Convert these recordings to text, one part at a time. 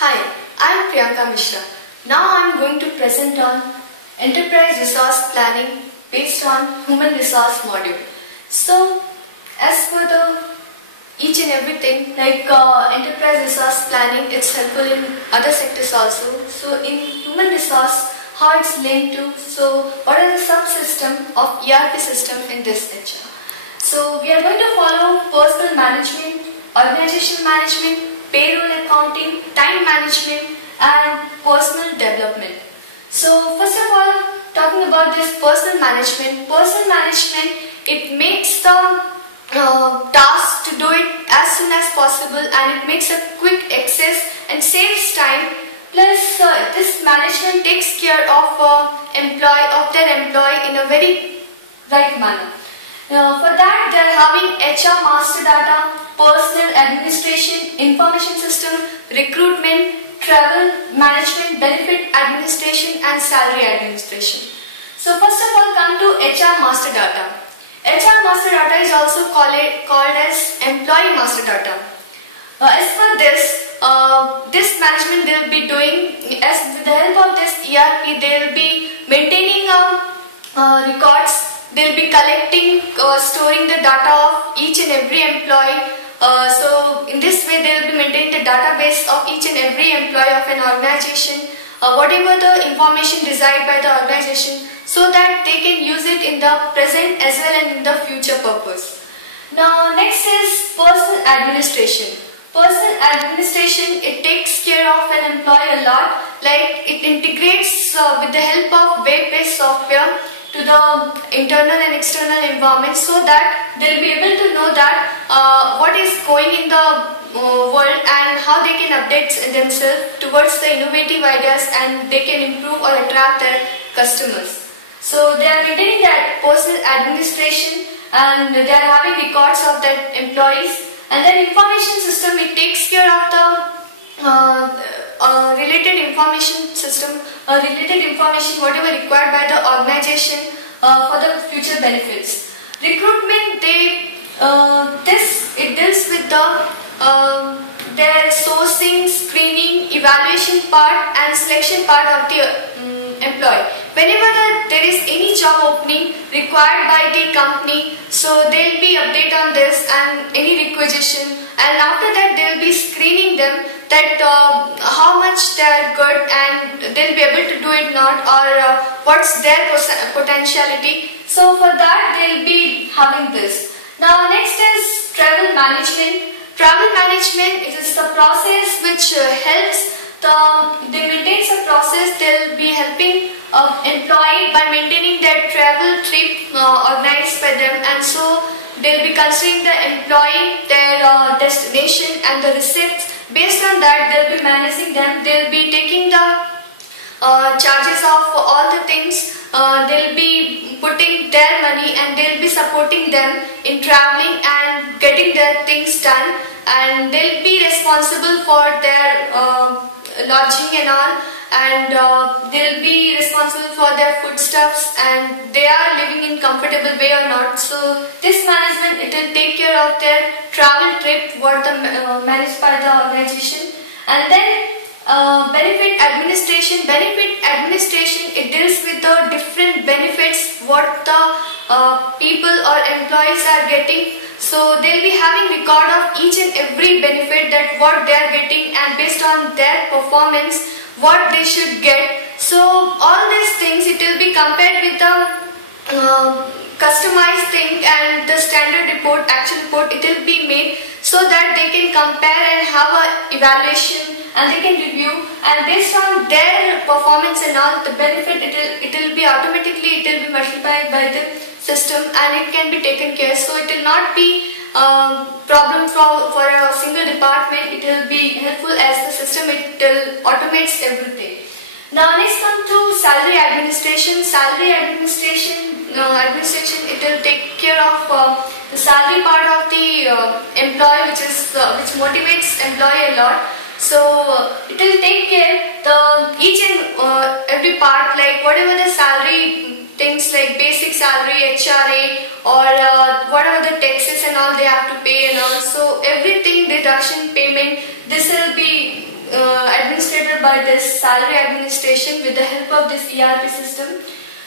Hi, I am Priyanka Mishra. Now I am going to present on Enterprise Resource Planning based on Human Resource Module. So, as for the each and everything like Enterprise Resource Planning, it's helpful in other sectors also. So, in Human Resource, how it's linked to, so what are the subsystem of ERP system in this lecture. So, we are going to follow personal management, organizational management, payroll accounting, time management and personal development. So first of all, talking about this personal management, it makes the task to do it as soon as possible and it makes a quick access and saves time. Plus this management takes care of their employee in a very right manner. For that, they are having HR master data, personal administration, information system, recruitment, travel management, benefit administration and salary administration. So first of all, come to HR master data. HR master data is also called as employee master data. As for this management they will be doing, as with the help of this ERP, they will be maintaining records. They will be collecting, storing the data of each and every employee. So in this way they will be maintaining the database of each and every employee of an organization, whatever the information desired by the organization, so that they can use it in the present as well as in the future purpose. Now next is personal administration. Personal administration, it takes care of an employee a lot, like it integrates with the help of web-based software to the internal and external environment, so that they will be able to know that what is going in the world and how they can update themselves towards the innovative ideas and they can improve or attract their customers. So they are maintaining that personal administration and they are having records of their employees, and then information system, it takes care of the related information system, related information whatever required by the organization for the future benefits. Recruitment, it deals with their sourcing, screening, evaluation part and selection part of the employee. Whenever there is any job opening required by the company, so they will be update on this and any requisition, and after that they will be screening them that how much they are good and they will be able to do it not, or what's their potentiality. So for that they will be having this. Now next is travel management. Travel management is the process which helps they maintain a process. They will be helping employee by maintaining their travel trip organized by them, and so they will be considering the employee, their destination and the receipts. Based on that they will be managing them. They will be taking the charges of all the things. They will be putting their money and they will be supporting them in traveling and getting their things done, and they will be responsible for their lodging and all, and they will be responsible for their foodstuffs and they are living in comfortable way or not. So this management, it will take care of their travel trip what the managed by the organization. And then benefit administration. Benefit administration, it deals with the different benefits what the people or employees are getting. So they will be having record of each and every benefit, that what they are getting and based on their performance what they should get. So all these things, it will be compared with the customized thing and the standard report, actual report, it will be made so that they can compare and have a evaluation and they can review, and based on their performance and all the benefit, it will be automatically, it will be multiplied by the system and it can be taken care. So it will not be problem for a single department. It will be helpful as the system, it will automates everything. Now next come to salary administration. Salary administration, it will take care of the salary part of the employee, which motivates employee a lot. So it will take care each and every part, like whatever the salary things like basic salary, HRA, or whatever the taxes and all they have to pay and all. So everything, deduction, payment, this will be by this salary administration with the help of this ERP system.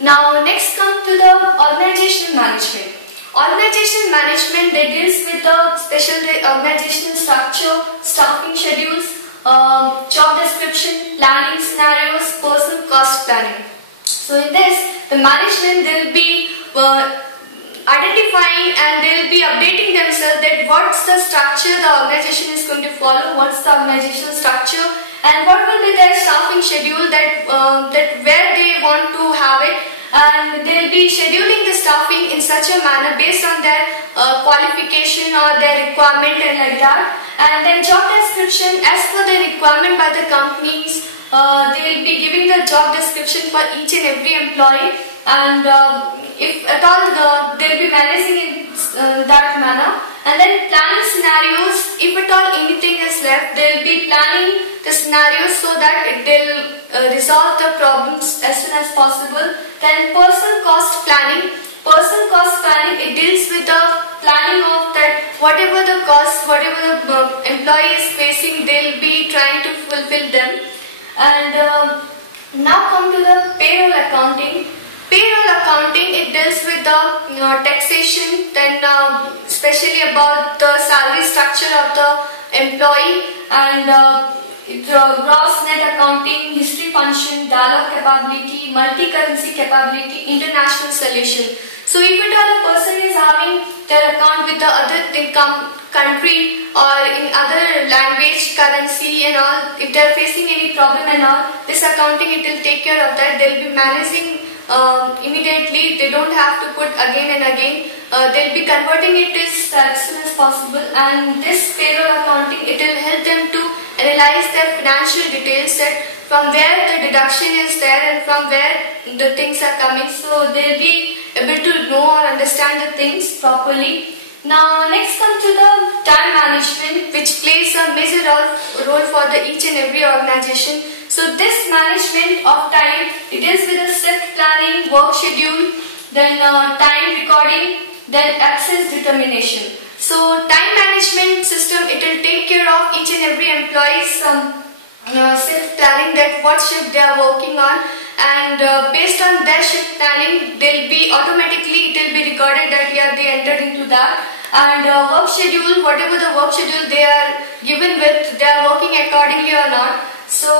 Now next come to the organizational management. Organizational management, that deals with the special organizational structure, staffing schedules, job description, planning scenarios, personal cost planning. So in this, the management will be identifying and they will be updating themselves that what's the structure the organization is going to follow, what's the organizational structure, and what will be their staffing schedule, that where they want to have it, and they will be scheduling the staffing in such a manner based on their qualification or their requirement and like that. And then job description, as per the requirement by the companies, they will be giving the job description for each and every employee, and if at all they will be managing in that manner. And then planning scenarios, if at all anything is left, they will be planning the scenarios so that they will resolve the problems as soon as possible. Then personal cost planning. Personal cost planning, it deals with the planning of that whatever the cost, whatever the employee is facing, they will be trying to fulfill them. And now come to the payroll accounting. Payroll accounting, it deals with the taxation, then especially about the salary structure of the employee, and gross net accounting, history function, dialogue capability, multi-currency capability, international solution. So if at all a person is having their account with the other country or in other language, currency and all, if they are facing any problem and all, this accounting, it will take care of that. They will be managing immediately. They don't have to put again and again. They'll be converting it as soon as possible. And this payroll accounting, it will help them to analyze their financial details, that from where the deduction is there and from where the things are coming. So they'll be able to know or understand the things properly. Now next come to the time management, which plays a major role for each and every organization. So this management of time, it deals with the shift planning, work schedule, then time recording, then absence determination. So time management system, it will take care of each and every employee's shift planning, that what shift they are working on, and based on their shift planning, they'll be automatically, it will be recorded that yeah, they entered into that. And work schedule, whatever the work schedule they are given with, they are working accordingly or not. So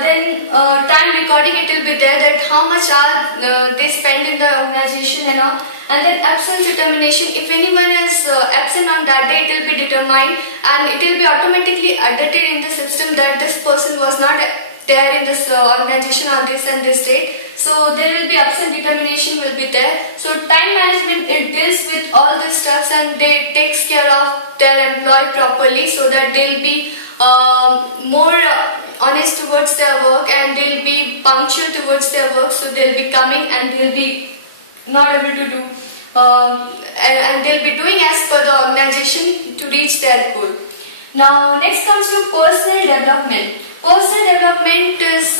then time recording, it will be there, that how much hour they spend in the organization and all. And then absence determination, if anyone is absent on that day, it will be determined and it will be automatically updated in the system that this person was not there in this organization on this and this date. So there will be absent determination will be there. So time management, it deals with all the stuffs and they takes care of their employee properly, so that they'll be more honest towards their work and they'll be punctual towards their work. So they'll be coming and they'll be not able to do and they'll be doing as per the organization to reach their goal. Now next comes to personal development. Personal development is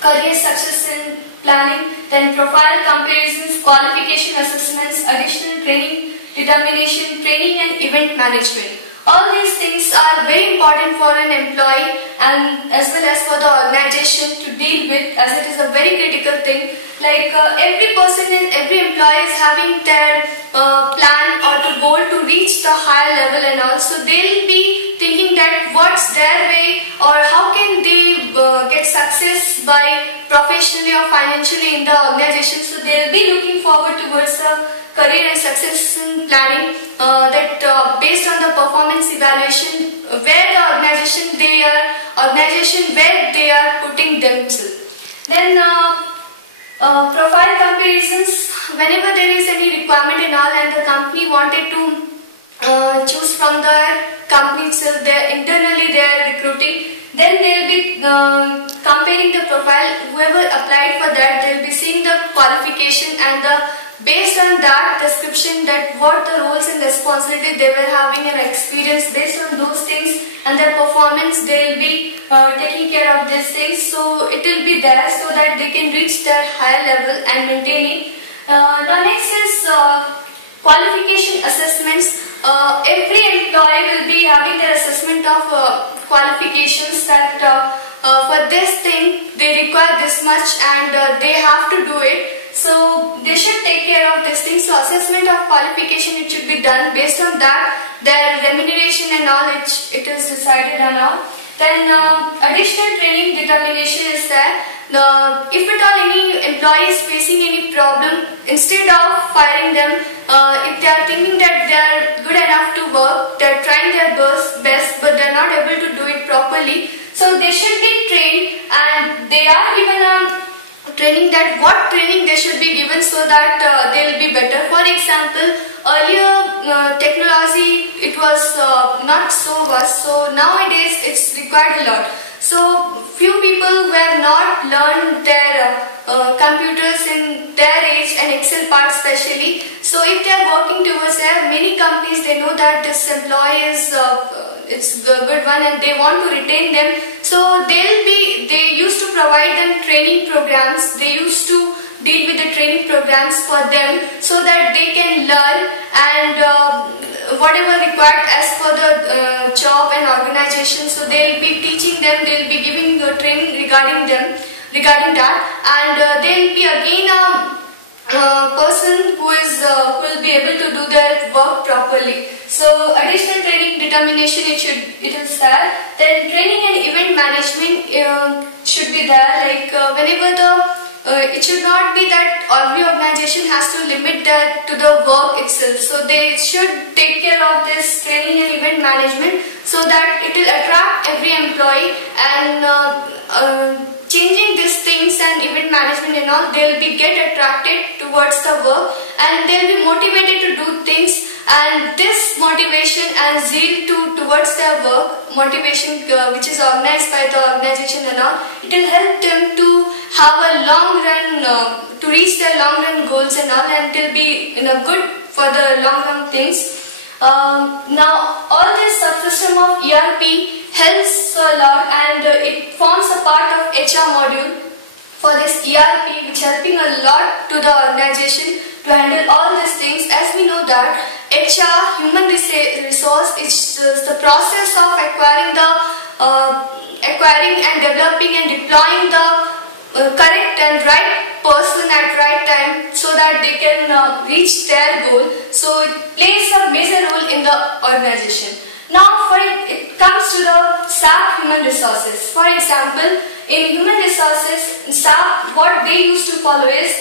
career succession planning, then profile comparisons, qualification assessments, additional training, determination, training and event management. All these things are very important for an employee and as well as for the organization to deal with, as it is a very critical thing. Like every person and every employee is having their plan or the goal to reach the higher level, and also they'll be thinking that what's their way or how can they get success by professionally or financially in the organization. So they'll be looking forward towards the career and succession planning that based on the performance evaluation where the organization where they are putting themselves. Then profile comparisons, whenever there is any requirement and all and the company wanted to choose from the company itself, internally they are recruiting, then they will be comparing the profile, whoever applied for that, they will be seeing the qualification and based on that description, that what the roles and responsibility they were having and experience, based on those things and their performance, they will be taking care of these things. So it will be there so that they can reach their higher level and maintain it. Now next is qualification assessments. Every employee will be having their assessment of qualifications, that for this thing they require this much and they have to do it. So they should take care of this thing. So assessment of qualification, it should be done. Based on that, their remuneration and all, it is decided and all. Then additional training determination is there. If at all any employee is facing any problem, instead of firing them, if they are thinking that they are good enough to work, they are trying their best but they are not able to do it properly, so they should be trained, and they are given a training that what training they should be given so that they will be better. For example, earlier technology, it was not so vast, so nowadays it's required a lot. So few people who have not learned their computers in their age, and Excel part especially, so if they are working towards there, many companies, they know that this employee is it's a good one and they want to retain them, so they used to provide them training programs. They used to deal with the training programs for them so that they can learn, and whatever required as per the job and organization, so they will be teaching them, they will be giving training regarding that, and they will be again a person who will be able to do their work properly. So additional training determination, it is there. Then training and event management should be there. Like whenever it should not be that every organization has to limit that to the work itself. So they should take care of this training and event management so that it will attract every employee, and changing these things and event management and all, they will be get attracted towards the work, and they will be motivated to do things, and this motivation and zeal towards their work, motivation which is organized by the organization and all, it will help them to have a long run, to reach their long run goals and all, and it will be good for the long run things. Now all this subsystem of ERP helps a lot, and it forms a part of HR module for this ERP, which helping a lot to the organization to handle all these things. As we know that HR, human resource, is the process of acquiring and developing and deploying the correct and right person at right time so that they can reach their goal. So it plays a major role in the organization. Now it comes to the SAP human resources. For example, in human resources, SAP, what they used to follow is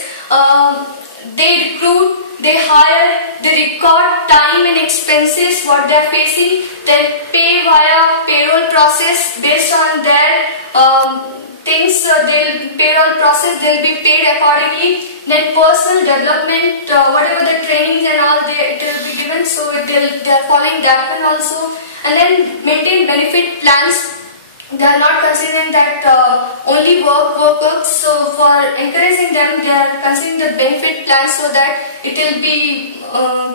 they recruit, they hire, they record time and expenses what they are facing, they pay via payroll process based on their things, payroll process, they'll be paid accordingly. Then personal development, whatever the trainings and all, it will be given, so they are following that one also. And then maintain benefit plans. They are not considering that only work. So for encouraging them, they are considering the benefit plans so that it will be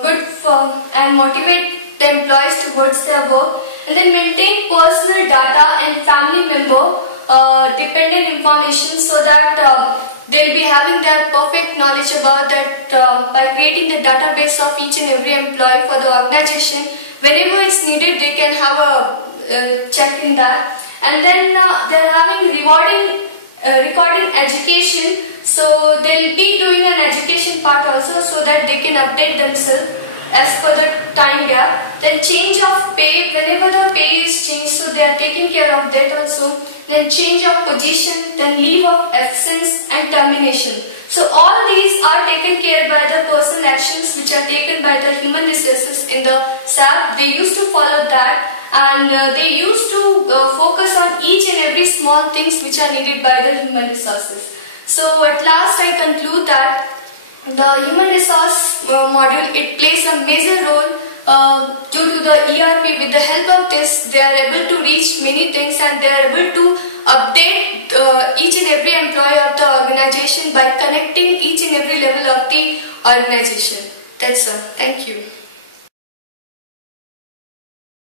good for and motivate the employees towards their work. And then maintain personal data and family member dependent information so that they will be having their perfect knowledge about that by creating the database of each and every employee for the organization. Whenever it's needed, they can have a check in that. And then they are having recording education, so they will be doing an education part also so that they can update themselves as per the time gap. Then change of pay, whenever the pay is changed, so they are taking care of that also. Then change of position, then leave of absence and termination. So all these are taken care by the personal actions which are taken by the human resources in the SAP. They used to follow that, and they used to focus on each and every small things which are needed by the human resources. So at last I conclude that the human resource module, it plays a major role due to the ERP. With the help of this, they are able to reach many things, and they are able to update each and every employee of the organization by connecting each and every level of the organization. That's all. Thank you.